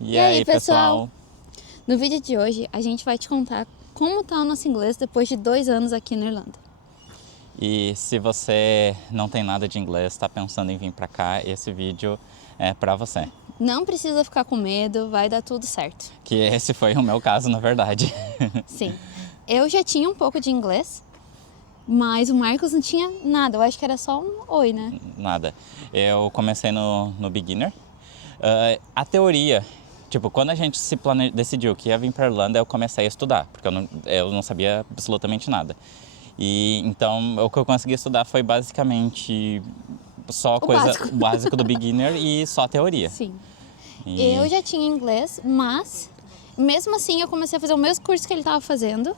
E aí, pessoal? No vídeo de hoje, a gente vai te contar como tá o nosso inglês depois de 2 anos aqui na Irlanda. E se você não tem nada de inglês, está pensando em vir para cá, esse vídeo é para você. Não precisa ficar com medo, vai dar tudo certo. Que esse foi o meu caso, na verdade. Sim. Eu já tinha um pouco de inglês, mas o Marcos não tinha nada. Eu acho que era só um oi, né? Nada. Eu comecei no beginner. A teoria, tipo, quando a gente decidiu que ia vir para Irlanda, eu comecei a estudar, porque eu não sabia absolutamente nada. E então o que eu consegui estudar foi basicamente só básico. básico do beginner e só teoria. Sim. E Eu já tinha inglês, mas mesmo assim eu comecei a fazer o mesmo curso que ele estava fazendo,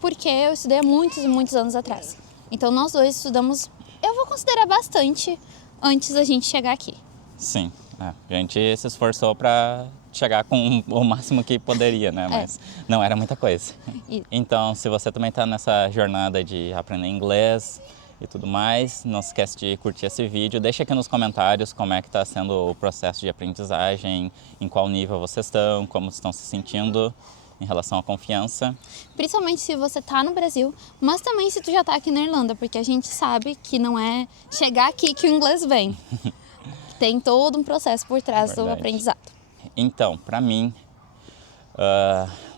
porque eu estudei há muitos e muitos anos atrás. Então nós dois estudamos, eu vou considerar bastante, antes da gente chegar aqui. sim, a gente se esforçou para chegar com o máximo que poderia, né? Mas não era muita coisa. Então, se você também está nessa jornada de aprender inglês e tudo mais, não se esquece de curtir esse vídeo. Deixa aqui nos comentários como é que está sendo o processo de aprendizagem, em qual nível vocês estão, como estão se sentindo em relação à confiança. Principalmente se você tá no Brasil, mas também se tu já tá aqui na Irlanda, porque a gente sabe que não é chegar aqui que o inglês vem. Tem todo um processo por trás do aprendizado. Então, para mim,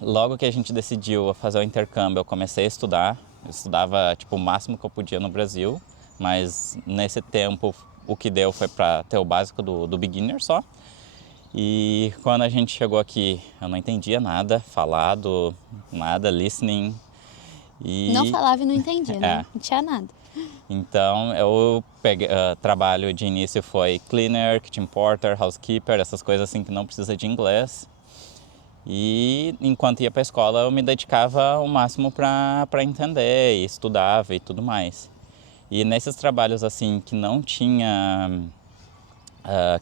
logo que a gente decidiu fazer o intercâmbio, eu comecei a estudar. Eu estudava tipo, o máximo que eu podia no Brasil, mas nesse tempo o que deu foi para ter o básico do beginner só. E quando a gente chegou aqui, eu não entendia nada falado, nada, listening. Não falava e não entendia, né? Não tinha nada. Então, eu peguei, trabalho de início foi cleaner, kitchen porter, housekeeper, essas coisas assim que não precisa de inglês. E enquanto ia para a escola, eu me dedicava ao máximo para entender, e estudava e tudo mais. E nesses trabalhos assim que não tinha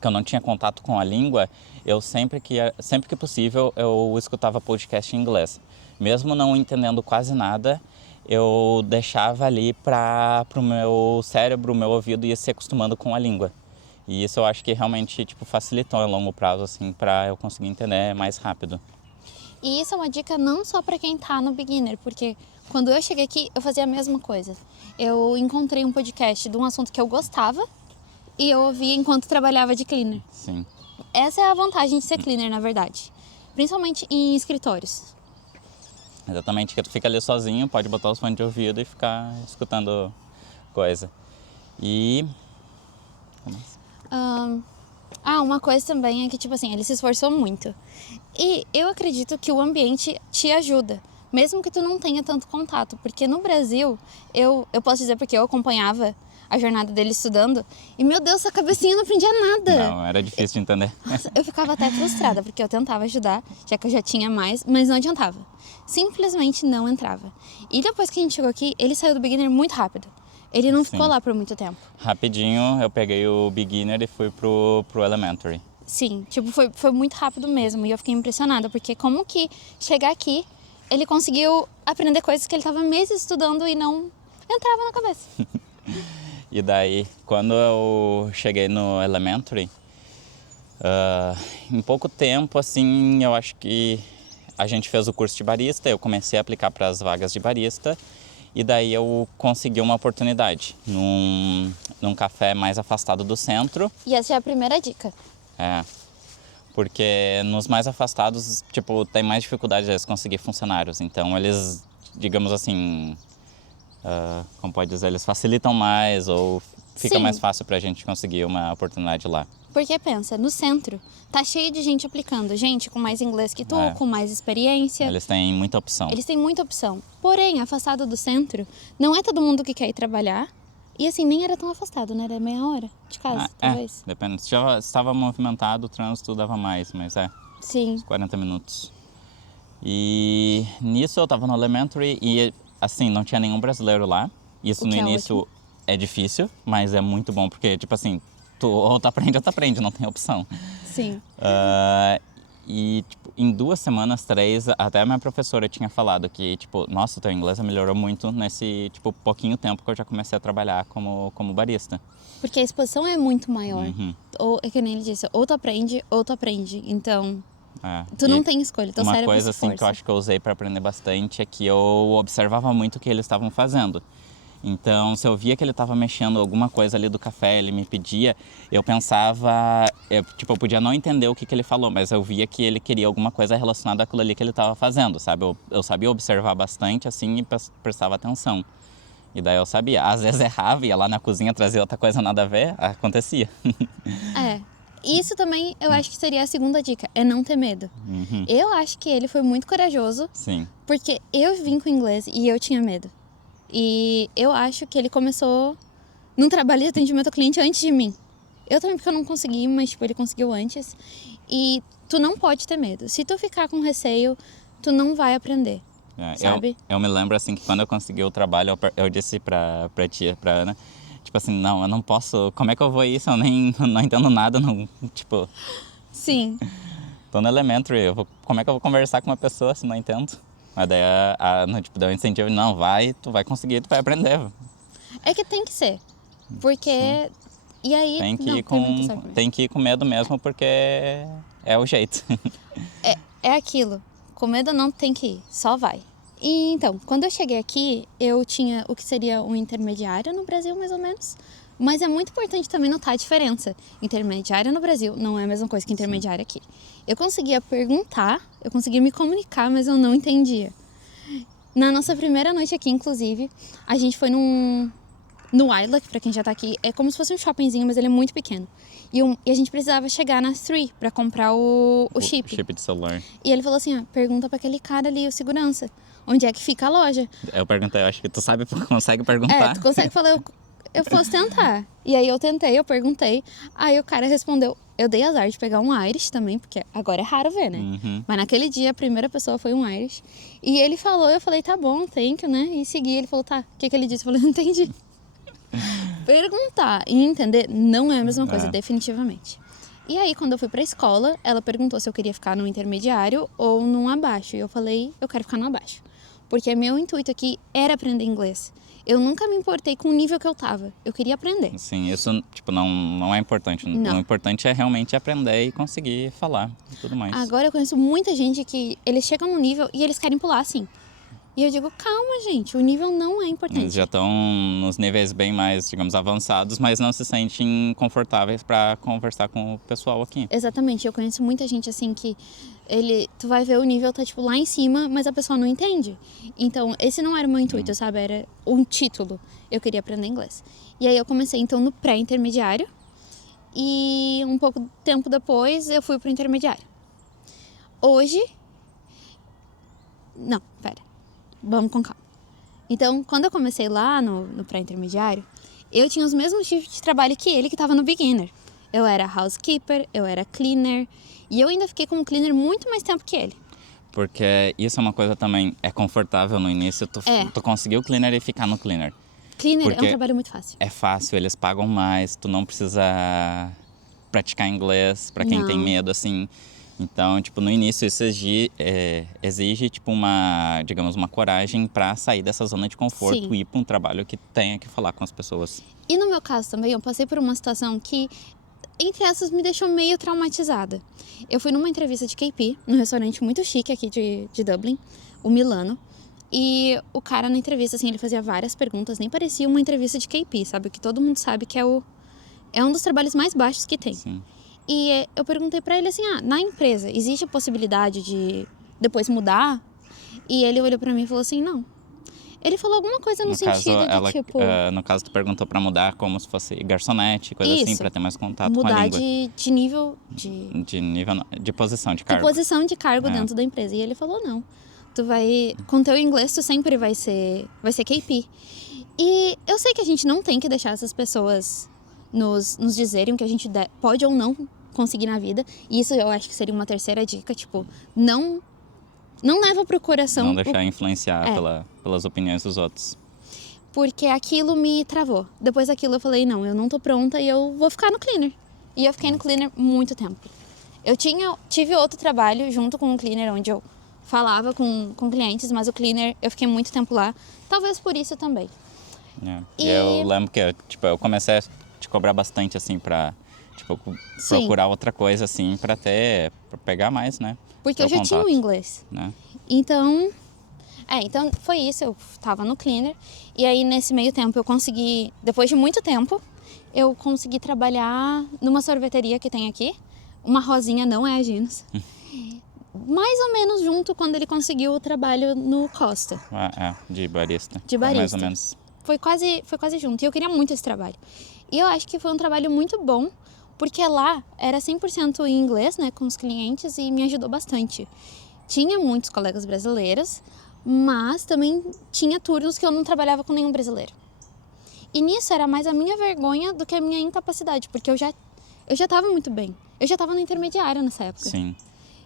que eu não tinha contato com a língua, eu sempre que possível eu escutava podcast em inglês. Mesmo não entendendo quase nada, eu deixava ali para o meu cérebro, o meu ouvido ir se acostumando com a língua. E isso eu acho que realmente tipo, facilitou a longo prazo assim, para eu conseguir entender mais rápido. E isso é uma dica não só para quem tá no beginner, porque quando eu cheguei aqui, eu fazia a mesma coisa. Eu encontrei um podcast de um assunto que eu gostava e eu ouvia enquanto trabalhava de cleaner. Sim. Essa é a vantagem de ser cleaner, na verdade. Principalmente em escritórios. Exatamente, que tu fica ali sozinho, pode botar os fones de ouvido e ficar escutando coisa. E... uma coisa também é que, tipo assim, ele se esforçou muito. E eu acredito que o ambiente te ajuda, mesmo que tu não tenha tanto contato. Porque no Brasil, eu posso dizer porque eu acompanhava a jornada dele estudando, e meu Deus, essa cabecinha não aprendia nada. Não, era difícil de entender. Nossa, eu ficava até frustrada, porque eu tentava ajudar, já que eu já tinha mais, mas não adiantava. Simplesmente não entrava. E depois que a gente chegou aqui, ele saiu do beginner muito rápido. Ele não ficou lá por muito tempo. Rapidinho, eu peguei o beginner e fui pro elementary. Sim, tipo, foi muito rápido mesmo. E eu fiquei impressionada, porque como que chegar aqui, ele conseguiu aprender coisas que ele estava meses estudando e não entrava na cabeça. E daí, quando eu cheguei no elementary, em pouco tempo, assim, eu acho que a gente fez o curso de barista, eu comecei a aplicar para as vagas de barista, e daí eu consegui uma oportunidade num café mais afastado do centro. E essa é a primeira dica. Porque nos mais afastados, tipo, tem mais dificuldade de conseguir funcionários. Então, eles, digamos assim, como pode dizer, eles facilitam mais ou fica mais fácil pra gente conseguir uma oportunidade lá. Porque pensa, no centro, tá cheio de gente aplicando, gente com mais inglês que tu, com mais experiência. Eles têm muita opção. Eles têm muita opção. Porém, afastado do centro, não é todo mundo que quer ir trabalhar. E assim, nem era tão afastado, né? Era meia hora de casa, talvez. Depende. Se já estava movimentado, o trânsito dava mais, mas Sim. uns 40 minutos. E nisso eu estava no elementary e, assim, não tinha nenhum brasileiro lá. Isso no início é difícil, mas é muito bom, porque, tipo assim, ou tu aprende, não tem opção. Sim. E, tipo, em 2 semanas, 3, até a minha professora tinha falado que, tipo, nossa, teu inglês melhorou muito nesse, tipo, pouquinho tempo que eu já comecei a trabalhar como barista. Porque a exposição é muito maior. Ou, é que nem ele disse, ou tu aprende, ou tu aprende. Então, Tu não tem escolha, teu uma cérebro coisa se assim que eu força. acho que eu usei para aprender bastante é que eu observava muito o que eles estavam fazendo. Então, se eu via que ele estava mexendo alguma coisa ali do café, ele me pedia, eu pensava, eu podia não entender o que ele falou, mas eu via que ele queria alguma coisa relacionada àquilo ali que ele estava fazendo, sabe? Eu sabia observar bastante assim e prestava atenção. E daí eu sabia, às vezes errava, ia lá na cozinha trazer outra coisa nada a ver, acontecia. É. Isso também eu acho que seria a segunda dica, é não ter medo. Eu acho que ele foi muito corajoso, Sim, porque eu vim com inglês e eu tinha medo. E eu acho que ele começou num trabalho de atendimento ao cliente antes de mim. Eu também, porque eu não consegui, mas ele conseguiu antes. E tu não pode ter medo. Se tu ficar com receio, tu não vai aprender, sabe? eu me lembro assim que quando eu consegui o trabalho, eu disse pra tia, pra Ana, tipo assim, não, eu não posso, como é que eu vou isso? Eu nem não entendo nada, não, tipo, Sim. tô no elementary, como é que eu vou conversar com uma pessoa se não entendo? Mas daí a Ana, tipo, deu um incentivo, não, vai, tu vai conseguir, tu vai aprender. É que tem que ser. Porque... Sim. E aí... Não, pergunta só pra mim. Tem que ir com medo mesmo, porque é o jeito. É aquilo. Com medo não tem que ir, só vai. E então, quando eu cheguei aqui, eu tinha o que seria um intermediário no Brasil, mais ou menos. Mas é muito importante também notar a diferença. Intermediário no Brasil não é a mesma coisa que intermediário aqui. Eu conseguia perguntar, eu conseguia me comunicar, mas eu não entendia. Na nossa primeira noite aqui, inclusive, a gente foi no Isla, que pra quem já tá aqui, é como se fosse um shoppingzinho, mas ele é muito pequeno. E a gente precisava chegar na Three pra comprar o chip. Chip de celular. E ele falou assim, pergunta pra aquele cara ali, o segurança, onde é que fica a loja? Eu perguntei, eu acho que tu sabe, consegue perguntar. Tu consegue falar, eu posso tentar. E aí eu tentei, eu perguntei, aí o cara respondeu, eu dei azar de pegar um Irish também, porque agora é raro ver, né? Mas naquele dia a primeira pessoa foi um Irish. E ele falou, eu falei, tá bom, thank you, né? E segui, ele falou, tá, o que ele disse? Eu falei, não entendi. Perguntar e entender não é a mesma coisa, definitivamente. E aí, quando eu fui pra escola, ela perguntou se eu queria ficar no intermediário ou num abaixo. E eu falei, eu quero ficar no abaixo. Porque meu intuito aqui era aprender inglês. Eu nunca me importei com o nível que eu tava. Eu queria aprender. Sim, isso, tipo, não é importante. Não. O importante é realmente aprender e conseguir falar e tudo mais. Agora eu conheço muita gente que eles chegam no nível e eles querem pular assim. E eu digo, calma, gente, o nível não é importante. Eles já estão nos níveis bem mais, digamos, avançados, mas não se sentem confortáveis para conversar com o pessoal aqui. Exatamente, eu conheço muita gente assim que tu vai ver o nível tá tipo lá em cima, mas a pessoa não entende. Então, esse não era o meu intuito, sabe? Era um título. Eu queria aprender inglês. E aí eu comecei então no pré-intermediário e um pouco tempo depois eu fui pro intermediário. Hoje... Não, pera. Vamos com calma. Então, quando eu comecei lá no pré-intermediário, eu tinha os mesmos tipos de trabalho que ele, que estava no beginner. Eu era housekeeper, eu era cleaner, e eu ainda fiquei como cleaner muito mais tempo que ele. Porque isso é uma coisa também, é confortável no início, tu conseguiu o cleaner e ficar no cleaner. Cleaner é um trabalho muito fácil. É fácil, eles pagam mais, tu não precisa praticar inglês para quem tem medo, assim. Então, tipo, no início isso exige tipo, digamos, uma coragem para sair dessa zona de conforto e ir para um trabalho que tenha que falar com as pessoas. E no meu caso também, eu passei por uma situação que, entre essas, me deixou meio traumatizada. Eu fui numa entrevista de KP, num restaurante muito chique aqui de Dublin, o Milano. E o cara na entrevista, assim, ele fazia várias perguntas, nem parecia uma entrevista de KP, sabe? O que todo mundo sabe que é um dos trabalhos mais baixos que tem. Sim. E eu perguntei pra ele assim, na empresa, existe a possibilidade de depois mudar? E ele olhou pra mim e falou assim, não. Ele falou alguma coisa no sentido de tipo... no caso, tu perguntou pra mudar como se fosse garçonete, coisa assim, pra ter mais contato com a mudar língua. de nível... De nível, de posição de cargo. De posição de cargo dentro da empresa. E ele falou, não. Tu vai... Com teu inglês, tu sempre vai ser KP. E eu sei que a gente não tem que deixar essas pessoas nos dizerem o que a gente pode ou não conseguir na vida. E isso eu acho que seria uma terceira dica, tipo, não leva pro coração. Não deixar influenciar pelas opiniões dos outros. Porque aquilo me travou. Depois daquilo eu falei, não, eu não tô pronta e eu vou ficar no cleaner. E eu fiquei no cleaner muito tempo. Eu tive outro trabalho junto com o cleaner, onde eu falava com clientes, mas o cleaner eu fiquei muito tempo lá. Talvez por isso também. E eu lembro que eu comecei a te cobrar bastante, assim, pra procurar outra coisa, assim, pra pegar mais, né? Porque eu já tinha o inglês. Né? Então foi isso, eu tava no cleaner. E aí nesse meio tempo eu consegui, depois de muito tempo, eu consegui trabalhar numa sorveteria que tem aqui. Uma Rosinha, não é a Ginos. Mais ou menos junto quando ele conseguiu o trabalho no Costa. De barista. De barista. Mais ou menos. Foi quase junto. E eu queria muito esse trabalho. E eu acho que foi um trabalho muito bom, porque lá era 100% em inglês, né, com os clientes, e me ajudou bastante. Tinha muitos colegas brasileiros, mas também tinha turnos que eu não trabalhava com nenhum brasileiro. E nisso era mais a minha vergonha do que a minha incapacidade, porque eu já estava muito bem. Eu já estava no intermediário nessa época. Sim.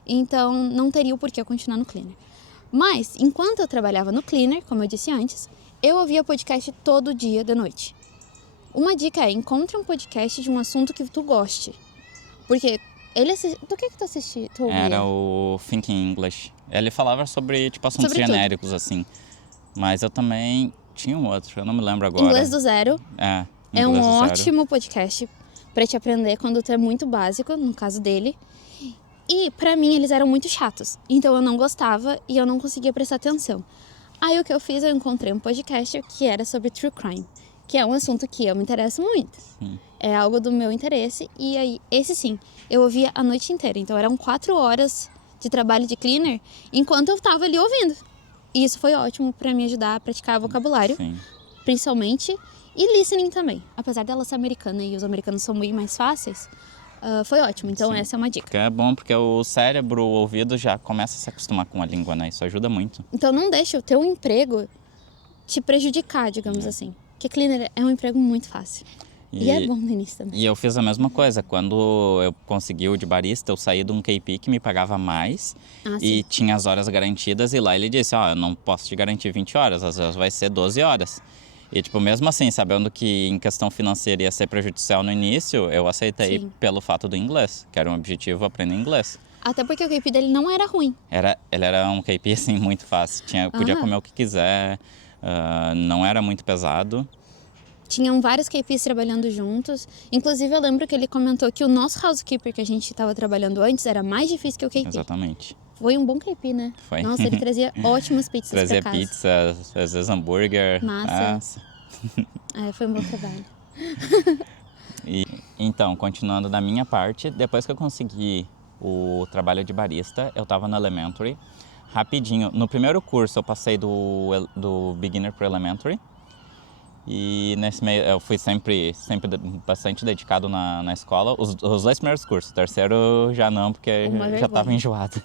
Então não teria o porquê eu continuar no cleaner. Mas, enquanto eu trabalhava no cleaner, como eu disse antes, eu ouvia podcast todo dia de noite. Uma dica é, encontre um podcast de um assunto que tu goste. Porque do que tu assistia? Tu ouvia? Era o Thinking English. Ele falava sobre, tipo, assuntos Sobre genéricos, tudo. assim. Mas eu também tinha um outro, eu não me lembro agora. Inglês do Zero. É um Inglês do Zero. ótimo podcast pra te aprender quando tu é muito básico, no caso dele. E pra mim eles eram muito chatos. Então eu não gostava e eu não conseguia prestar atenção. Aí o que eu fiz, eu encontrei um podcast que era sobre True Crime, que é um assunto que eu me interesso muito. É algo do meu interesse. E aí, esse sim, eu ouvia a noite inteira. Então eram 4 horas de trabalho de cleaner enquanto eu tava ali ouvindo. E isso foi ótimo pra me ajudar a praticar vocabulário, Sim. principalmente, e listening também. Apesar dela ser americana e os americanos são muito mais fáceis, foi ótimo. Então Sim. essa é uma dica. Que é bom porque o cérebro, o ouvido já começa a se acostumar com a língua, né? Isso ajuda muito. Então não deixe o teu emprego te prejudicar, digamos assim. Porque cleaner é um emprego muito fácil. E é bom no início também. E eu fiz a mesma coisa. Quando eu consegui o de barista, eu saí de um KP que me pagava mais e tinha as horas garantidas. E lá ele disse, eu não posso te garantir 20 horas, às vezes vai ser 12 horas. E, tipo, mesmo assim, sabendo que em questão financeira ia ser prejudicial no início, eu aceitei pelo fato do inglês, que era um objetivo aprender inglês. Até porque o KP dele não era ruim. Ele era um KP, assim, muito fácil. Podia comer o que quiser, não era muito pesado. Tinham vários KPs trabalhando juntos. Inclusive, eu lembro que ele comentou que o nosso housekeeper que a gente estava trabalhando antes era mais difícil que o KP. Exatamente. Foi um bom KP, né? Foi. Nossa, ele trazia ótimas pizzas Trazia pra casa. pizza, às vezes hambúrguer. Massa. Foi um bom trabalho. Então, continuando da minha parte, depois que eu consegui o trabalho de barista, eu estava no Elementary. Rapidinho, no primeiro curso eu passei do Beginner pro Elementary. E nesse meio eu fui sempre bastante dedicado na escola. Os 2 primeiros cursos, o terceiro já não, porque já estava enjoado.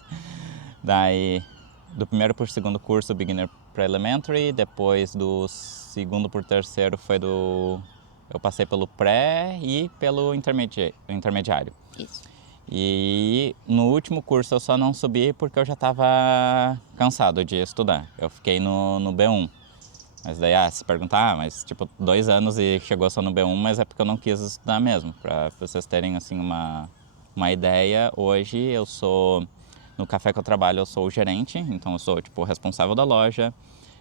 Daí, do primeiro para o segundo curso, Beginner para Elementary. Depois do segundo para o terceiro eu passei pelo pré e pelo intermediário. Isso. E no último curso eu só não subi porque eu já estava cansado de estudar. Eu fiquei no B1. Mas daí, se perguntar, mas tipo 2 anos e chegou só no B1, mas é porque eu não quis estudar mesmo. Para vocês terem assim uma ideia, hoje eu sou, no café que eu trabalho, eu sou o gerente, então eu sou tipo o responsável da loja.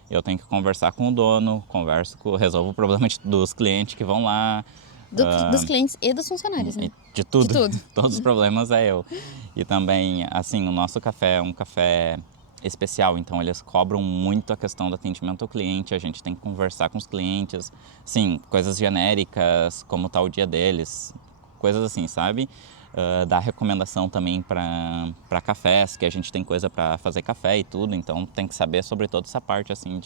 Eu tenho que conversar com o dono, resolvo o problema dos clientes que vão lá. Dos clientes e dos funcionários, né? De tudo. De tudo. Todos os problemas é eu. E também, assim, o nosso café é um café especial, então eles cobram muito a questão do atendimento ao cliente, a gente tem que conversar com os clientes, sim, coisas genéricas, como tá o dia deles, coisas assim, sabe? Dar recomendação também para cafés, que a gente tem coisa para fazer café e tudo, então tem que saber sobre toda essa parte, assim,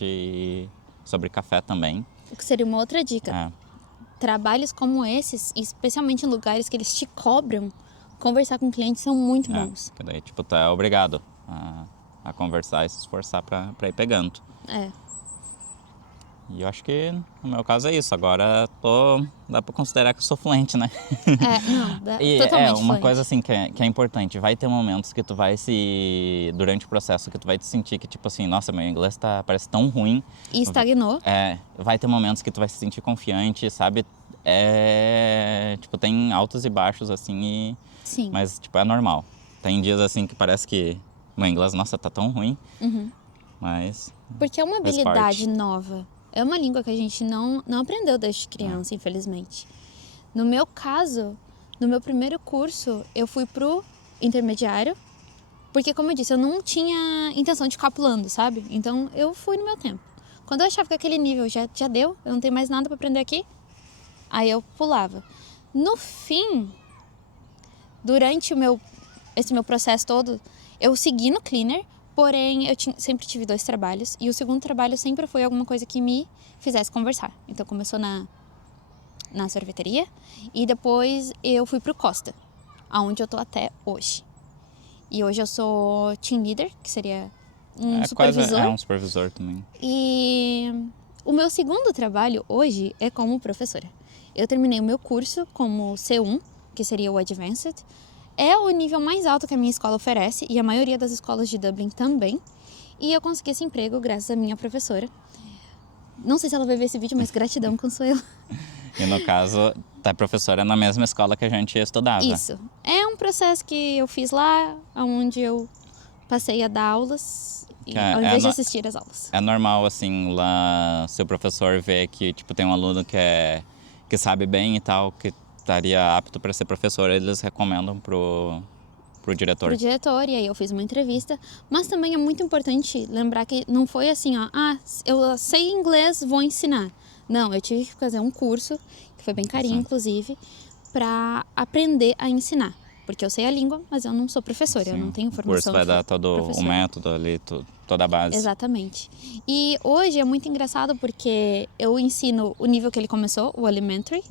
sobre café também. O que seria uma outra dica. Trabalhos como esses, especialmente em lugares que eles te cobram, conversar com clientes são muito bons. Que daí, tipo, tu é obrigado a conversar e se esforçar para ir pegando. E eu acho que no meu caso é isso. Agora dá para considerar que eu sou fluente, né? Totalmente uma fluente. coisa assim que é importante. Vai ter momentos que tu vai durante o processo, que tu vai te sentir que tipo assim, nossa, meu inglês parece tão ruim. E estagnou. Vai ter momentos que tu vai se sentir confiante, sabe? Tipo, tem altos e baixos assim, Sim. Mas tipo, é normal. Tem dias assim que parece que meu inglês, nossa, tá tão ruim. Mas porque é uma habilidade nova. É uma língua que a gente não aprendeu desde criança, infelizmente. No meu caso, no meu primeiro curso, eu fui pro intermediário Porque, como eu disse, eu não tinha intenção de ficar pulando, sabe? Então, eu fui no meu tempo. Quando eu achava que aquele nível já deu, eu não tenho mais nada para aprender aqui, aí eu pulava. No fim, durante esse meu processo todo, eu segui no cleaner, porém eu sempre tive 2 trabalhos. E o segundo trabalho sempre foi alguma coisa que me fizesse conversar. Então, começou na sorveteria e depois eu fui pro Costa, aonde eu tô até hoje. E hoje eu sou team leader, que seria um supervisor. Quase, um supervisor também. E o meu segundo trabalho hoje é como professora. Eu terminei o meu curso como C1, que seria o Advanced. É o nível mais alto que a minha escola oferece e a maioria das escolas de Dublin também. E eu consegui esse emprego graças à minha professora. Não sei se ela vai ver esse vídeo, mas gratidão, Consuelo. E no caso, tá professora na mesma escola que a gente estudava. Isso. É um processo que eu fiz lá, onde eu passei a dar aulas, ao invés de assistir às aulas. É normal, assim, lá, seu professor vê que, tipo, tem um aluno que sabe bem e tal, que estaria apto para ser professor, eles recomendam pro diretor. Pro diretor, e aí eu fiz uma entrevista. Mas também é muito importante lembrar que não foi assim, ó, eu sei inglês, vou ensinar. Não, eu tive que fazer um curso, que foi bem carinho, inclusive, para aprender a ensinar. Porque eu sei a língua, mas eu não sou professora, eu não tenho formação. O curso vai dar todo o método ali, toda a base. Exatamente. E hoje é muito engraçado porque eu ensino o nível que ele começou, o elementary.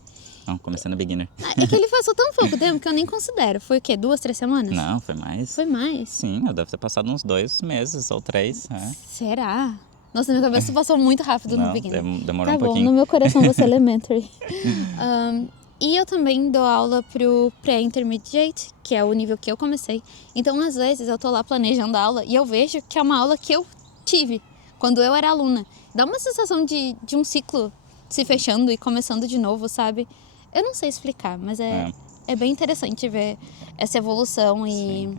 Não, comecei no beginner. É que ele passou tão pouco tempo que eu nem considero. Foi o quê? 2, 3 semanas? Não, foi mais. Foi mais? Sim, eu deve ter passado uns 2 meses ou 3. Será? Nossa, minha cabeça passou muito rápido no beginner. Demorou um pouquinho. Tá bom, no meu coração você é elementary. E eu também dou aula pro pré-intermediate, que é o nível que eu comecei. Então, às vezes, eu tô lá planejando a aula e eu vejo que é uma aula que eu tive quando eu era aluna. Dá uma sensação de um ciclo se fechando e começando de novo, sabe? Eu não sei explicar, mas é bem interessante ver essa evolução e... Sim.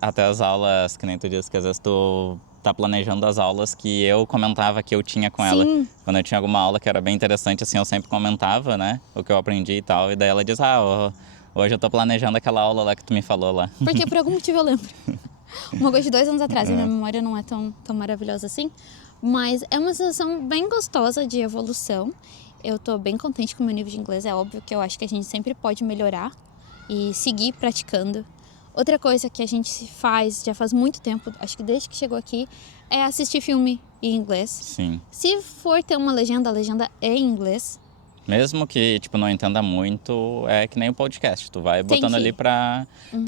Até as aulas, que nem tu disse, que às vezes tu tá planejando as aulas que eu comentava que eu tinha com ela. Quando eu tinha alguma aula que era bem interessante, assim, eu sempre comentava, né, o que eu aprendi e tal. E daí ela diz, hoje eu tô planejando aquela aula lá que tu me falou lá. Porque por algum motivo eu lembro. Uma coisa de 2 anos atrás, a minha memória não é tão maravilhosa assim. Mas é uma sensação bem gostosa de evolução. Eu tô bem contente com o meu nível de inglês. É óbvio que eu acho que a gente sempre pode melhorar e seguir praticando. Outra coisa que a gente faz, já faz muito tempo, acho que desde que chegou aqui, é assistir filme em inglês. Sim. Se for ter uma legenda, a legenda é em inglês. Mesmo que, tipo, não entenda muito, é que nem o podcast. Tu vai botando ali pra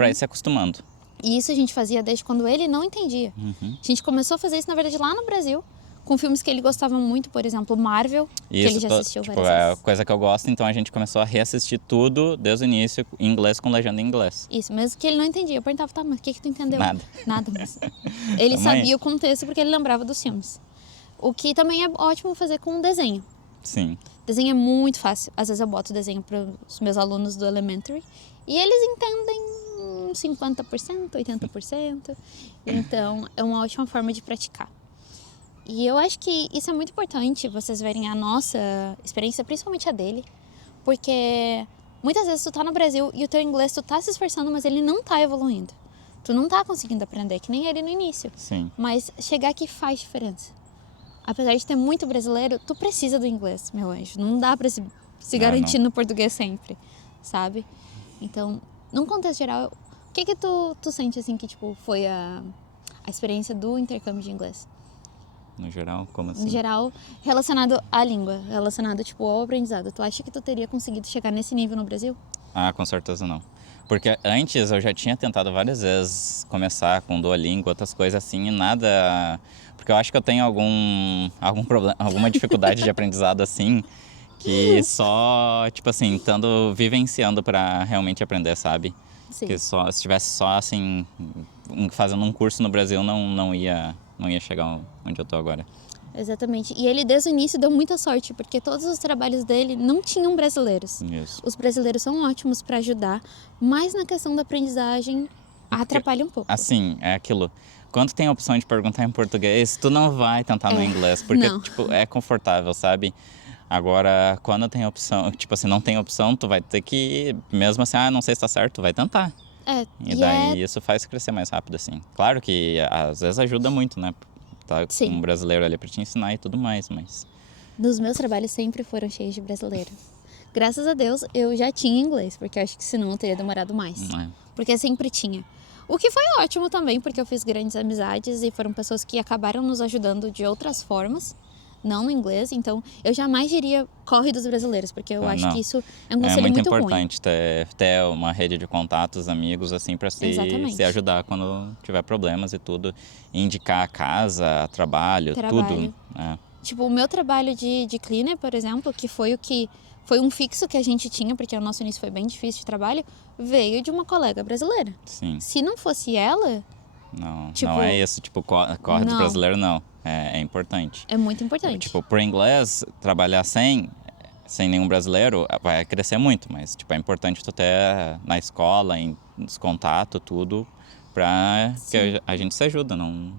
ir se acostumando. E isso a gente fazia desde quando ele não entendia. A gente começou a fazer isso, na verdade, lá no Brasil, com filmes que ele gostava muito, por exemplo, Marvel, que ele já assistiu várias vezes. É coisa que eu gosto, então a gente começou a reassistir tudo desde o início, em inglês, com legenda em inglês. Isso, mesmo que ele não entendia. Eu perguntava, tá, mas o que tu entendeu? Nada mas ele sabia o contexto porque ele lembrava dos filmes. O que também é ótimo fazer com desenho. Sim. Desenho é muito fácil. Às vezes eu boto desenho para os meus alunos do elementary e eles entendem 50%, 80%. Então, é uma ótima forma de praticar. E eu acho que isso é muito importante, vocês verem a nossa experiência, principalmente a dele, porque muitas vezes tu tá no Brasil e o teu inglês, tu tá se esforçando, mas ele não tá evoluindo. Tu não tá conseguindo aprender, que nem ele no início. Sim. Mas chegar aqui faz diferença. Apesar de ter muito brasileiro, tu precisa do inglês, meu anjo. Não dá pra se garantir no português sempre, sabe? Então, num contexto geral, o que tu sente, assim, que, tipo, foi a experiência do intercâmbio de inglês? No geral, como assim? No geral, relacionado à língua, relacionado, tipo, ao aprendizado. Tu acha que tu teria conseguido chegar nesse nível no Brasil? Com certeza não. Porque antes eu já tinha tentado várias vezes começar com Duolingo, outras coisas assim, e nada... Porque eu acho que eu tenho algum problema, alguma dificuldade de aprendizado assim, que só, tipo assim, estando vivenciando para realmente aprender, sabe? Sim. Que se estivesse só assim, fazendo um curso no Brasil, não ia chegar onde eu tô agora. Exatamente. E ele, desde o início, deu muita sorte, porque todos os trabalhos dele não tinham brasileiros. Isso. Os brasileiros são ótimos para ajudar, mas na questão da aprendizagem atrapalha um pouco. Assim, é aquilo. Quando tem a opção de perguntar em português, tu não vai tentar no inglês, porque tipo, é confortável, sabe? Agora, quando tem opção, tipo assim, não tem opção, tu vai ter que, mesmo assim, não sei se tá certo, tu vai tentar. E daí isso faz crescer mais rápido, assim. Claro que às vezes ajuda muito, né? Tá com um brasileiro ali pra te ensinar e tudo mais, mas... Nos meus trabalhos sempre foram cheios de brasileiro. Graças a Deus eu já tinha inglês, porque eu acho que senão eu teria demorado mais. Porque sempre tinha. O que foi ótimo também, porque eu fiz grandes amizades e foram pessoas que acabaram nos ajudando de outras formas, não no inglês. Então, eu jamais diria corre dos brasileiros, porque eu acho que isso é um conselho muito ruim. É muito importante ter uma rede de contatos, amigos, assim, para se ajudar quando tiver problemas e tudo. Indicar casa, trabalho. Tudo. Tipo, o meu trabalho de cleaner, por exemplo, que foi um fixo que a gente tinha, porque o nosso início foi bem difícil de trabalho, veio de uma colega brasileira. Sim. Se não fosse ela... Não é isso, tipo, corre do brasileiro, não. É importante. É muito importante. Tipo, pro inglês, trabalhar sem nenhum brasileiro vai crescer muito, mas, tipo, é importante tu ter na escola, nos contatos, tudo, pra que a gente se ajuda, não...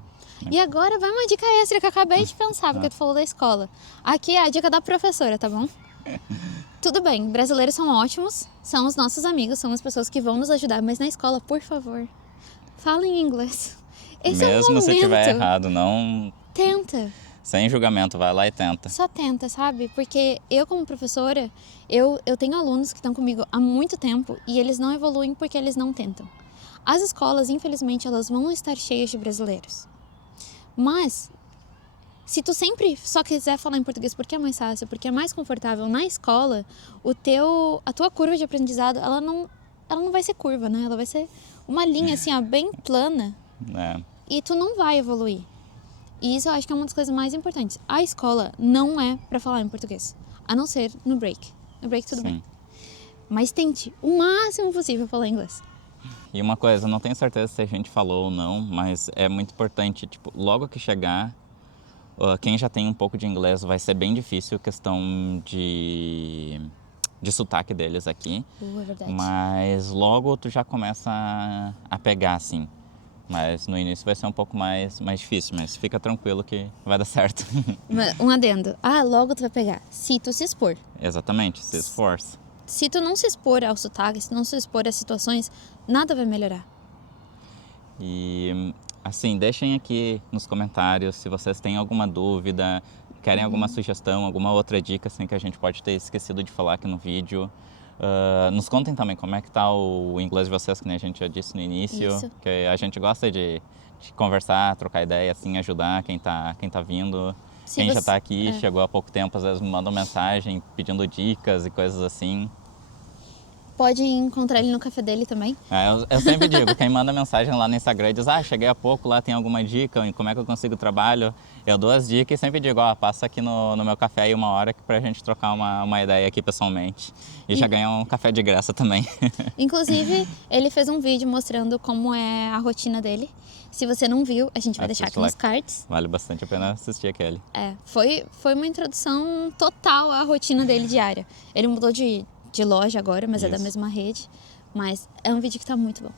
E agora vai uma dica extra que eu acabei de pensar, porque tu falou da escola. Aqui é a dica da professora, tá bom? Tudo bem, brasileiros são ótimos, são os nossos amigos, são as pessoas que vão nos ajudar, mas na escola, por favor, fala em inglês. Esse Mesmo é o momento. se tiver errado, não... Tenta. Sem julgamento, vai lá e tenta. Só tenta, sabe? Porque eu, como professora, eu tenho alunos que estão comigo há muito tempo e eles não evoluem porque eles não tentam. As escolas, infelizmente, elas vão estar cheias de brasileiros. Mas, se tu sempre só quiser falar em português porque é mais fácil, porque é mais confortável na escola, a tua curva de aprendizado, ela não vai ser curva, né? Ela vai ser uma linha assim, ó, bem plana. E tu não vai evoluir. E isso eu acho que é uma das coisas mais importantes. A escola não é pra falar em português, a não ser no break. No break tudo bem. Mas tente o máximo possível falar inglês. E uma coisa, não tenho certeza se a gente falou ou não, mas é muito importante, tipo, logo que chegar, quem já tem um pouco de inglês vai ser bem difícil a questão de sotaque deles aqui. É verdade. Mas logo tu já começa a pegar, assim. Mas no início vai ser um pouco mais difícil, mas fica tranquilo que vai dar certo. Um adendo. Logo tu vai pegar. Se tu se expor. Exatamente, se esforça. Se tu não se expor ao sotaque, se tu não se expor às situações, nada vai melhorar. E, assim, deixem aqui nos comentários se vocês têm alguma dúvida, querem alguma sugestão, alguma outra dica assim, que a gente pode ter esquecido de falar aqui no vídeo. Nos contem também como é que tá o inglês de vocês, que nem a gente já disse no início. Isso. Que a gente gosta de conversar, trocar ideia, assim, ajudar quem tá vindo. Quem já está aqui, chegou há pouco tempo, às vezes me mandam mensagem pedindo dicas e coisas assim. Pode encontrar ele no café dele também. Eu sempre digo, quem manda mensagem lá no Instagram e diz, cheguei há pouco, lá tem alguma dica, como é que eu consigo trabalho? Eu dou as dicas e sempre digo, passa aqui no meu café aí uma hora pra gente trocar uma ideia aqui pessoalmente. E já ganha um café de graça também. Inclusive, ele fez um vídeo mostrando como é a rotina dele. Se você não viu, a gente vai deixar aqui nos cards. Vale bastante a pena assistir aquele. Foi uma introdução total à rotina dele diária. Ele mudou de loja agora, mas é da mesma rede. Mas é um vídeo que tá muito bom.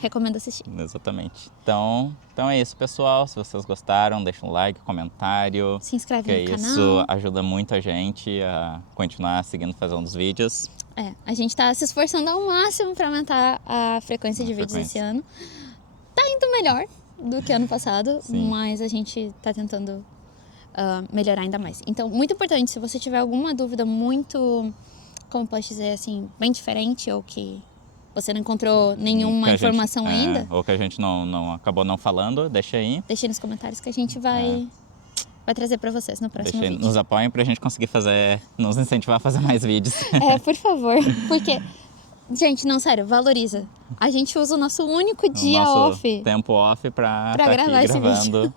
Recomendo assistir. Exatamente. Então é isso, pessoal. Se vocês gostaram, deixa um like, comentário. Se inscreve no canal. Isso ajuda muito a gente a continuar seguindo fazendo os vídeos. A gente tá se esforçando ao máximo para aumentar a frequência de vídeos esse ano. Tá indo melhor do que ano passado, mas a gente tá tentando melhorar ainda mais. Então, muito importante, se você tiver alguma dúvida muito, como posso dizer assim, bem diferente ou que você não encontrou nenhuma informação ainda. Ou que a gente não acabou não falando, deixa aí. Deixa aí nos comentários que a gente vai trazer para vocês no próximo vídeo. Nos apoiem pra gente conseguir nos incentivar a fazer mais vídeos. Por favor, porque... Gente, não, sério, valoriza. A gente usa o nosso único dia off. Tempo off pra gravar aqui gravando, esse vídeo.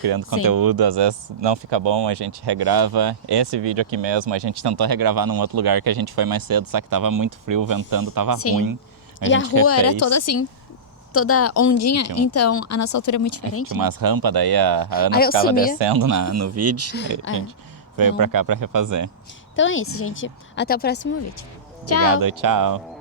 Criando conteúdo. Às vezes não fica bom, a gente regrava. Esse vídeo aqui mesmo, a gente tentou regravar num outro lugar que a gente foi mais cedo, só que tava muito frio, ventando, tava ruim. A rua era toda assim, toda ondinha, então a nossa altura é muito diferente. Tinha umas rampas, daí a Ana ficava descendo no vídeo. A gente veio pra cá pra refazer. Então é isso, gente. Até o próximo vídeo. Obrigado, tchau.